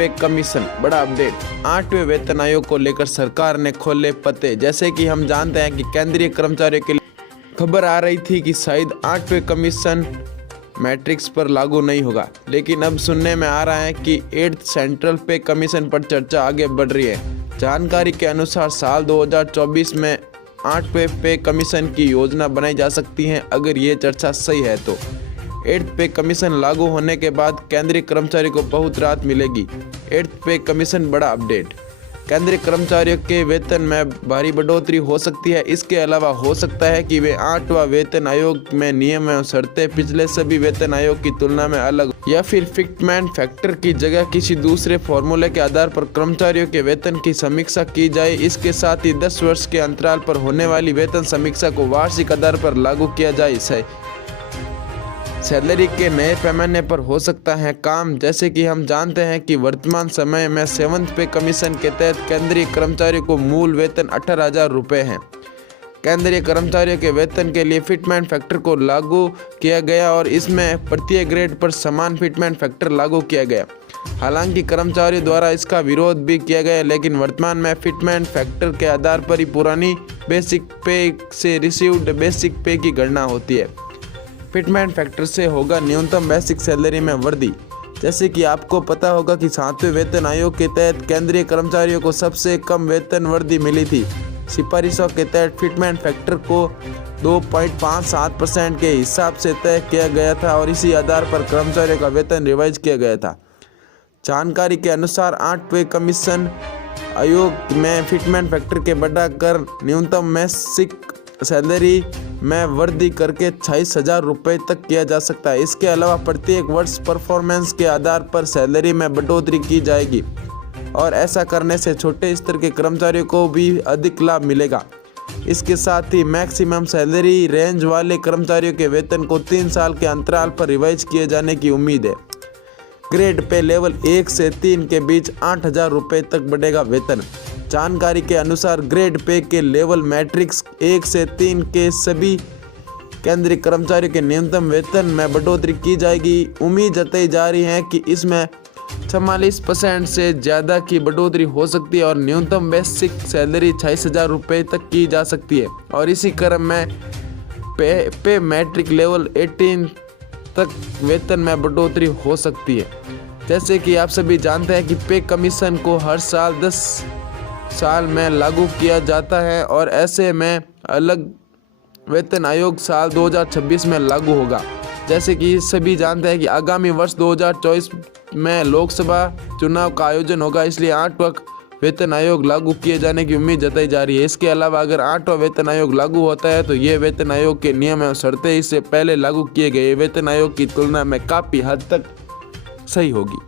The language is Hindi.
पे कमीशन, बड़ा अपडेट। 8वें वेतन आयोग को लेकर सरकार ने खोले पते। जैसे कि हम जानते हैं कि केंद्रीय कर्मचारियों के लिए खबर आ रही थी कि शायद 8वें कमीशन मैट्रिक्स पर लागू नहीं होगा, लेकिन अब सुनने में आ रहा है कि 8th सेंट्रल पे कमीशन पर चर्चा आगे बढ़ रही है। जानकारी के अनुसार साल 2024 में 8वें पे कमीशन की योजना बनाई जा सकती है। अगर ये चर्चा सही है तो 8th पे कमीशन लागू होने के बाद केंद्रीय कर्मचारियों को बहुत राहत मिलेगी। 8th पे कमीशन, बड़ा अपडेट। केंद्रीय कर्मचारियों के वेतन में भारी बढ़ोतरी हो सकती है। इसके अलावा हो सकता है कि वे 8वां वेतन आयोग में नियम एवं शर्तें पिछले सभी वेतन आयोग की तुलना में अलग, या फिर फिटमेंट फैक्टर की जगह किसी दूसरे फॉर्मूले के आधार पर कर्मचारियों के वेतन की समीक्षा की जाए। इसके साथ ही 10 वर्ष के अंतराल पर होने वाली वेतन समीक्षा को वार्षिक आधार पर लागू किया जाए। सैलरी के नए पैमाने पर हो सकता है काम। जैसे कि हम जानते हैं कि वर्तमान समय में 7th पे कमीशन के तहत केंद्रीय कर्मचारियों को मूल वेतन 18,000 रुपये है। केंद्रीय कर्मचारियों के वेतन के लिए फिटमेंट फैक्टर को लागू किया गया और इसमें प्रत्येक ग्रेड पर समान फिटमेंट फैक्टर लागू किया गया। हालांकि कर्मचारियों द्वारा इसका विरोध भी किया गया, लेकिन वर्तमान में फिटमेंट फैक्टर के आधार पर ही पुरानी बेसिक पे से रिसीव्ड बेसिक पे की गणना होती है। फिटमेंट फैक्टर से होगा न्यूनतम बेसिक सैलरी में वृद्धि। जैसे कि आपको पता होगा कि 7वें वेतन आयोग के तहत केंद्रीय कर्मचारियों को सबसे कम वेतन वृद्धि मिली थी। सिफारिशों के तहत फिटमेंट फैक्टर को 2.57% के हिसाब से तय किया गया था और इसी आधार पर कर्मचारियों का वेतन रिवाइज किया गया था। जानकारी के अनुसार 8वें कमीशन आयोग में फिटमेंट फैक्टर के बढ़ाकर न्यूनतम बेसिक सैलरी में वृद्धि करके 26,000 रुपये तक किया जा सकता है। इसके अलावा प्रत्येक वर्ष परफॉर्मेंस के आधार पर सैलरी में बढ़ोतरी की जाएगी और ऐसा करने से छोटे स्तर के कर्मचारियों को भी अधिक लाभ मिलेगा। इसके साथ ही मैक्सिमम सैलरी रेंज वाले कर्मचारियों के वेतन को 3 साल के अंतराल पर रिवाइज किए जाने की उम्मीद है। ग्रेड पे लेवल 1 से 3 के बीच 8,000 रुपये तक बढ़ेगा वेतन। जानकारी के अनुसार ग्रेड पे के लेवल मैट्रिक्स 1 से 3 के सभी केंद्रीय कर्मचारियों के न्यूनतम वेतन में बढ़ोतरी की जाएगी। उम्मीद जताई जा रही है कि इसमें 44% से ज़्यादा की बढ़ोतरी हो सकती है और न्यूनतम बेसिक सैलरी 26,000 रुपये तक की जा सकती है। और इसी क्रम में पे मैट्रिक लेवल 18 तक वेतन में बढ़ोतरी हो सकती है। जैसे कि आप सभी जानते हैं कि पे कमीशन को हर साल 10 साल में लागू किया जाता है और ऐसे में अलग वेतन आयोग साल 2026 में लागू होगा। जैसे कि सभी जानते हैं कि आगामी वर्ष 2024 में लोकसभा चुनाव का आयोजन होगा, इसलिए 8वां वेतन आयोग लागू किए जाने की उम्मीद जताई जा रही है। इसके अलावा अगर 8वां वेतन आयोग लागू होता है तो ये वेतन आयोग के नियम एवं शर्तें इससे पहले लागू किए गए वेतन आयोग की तुलना में काफ़ी हद तक सही होगी।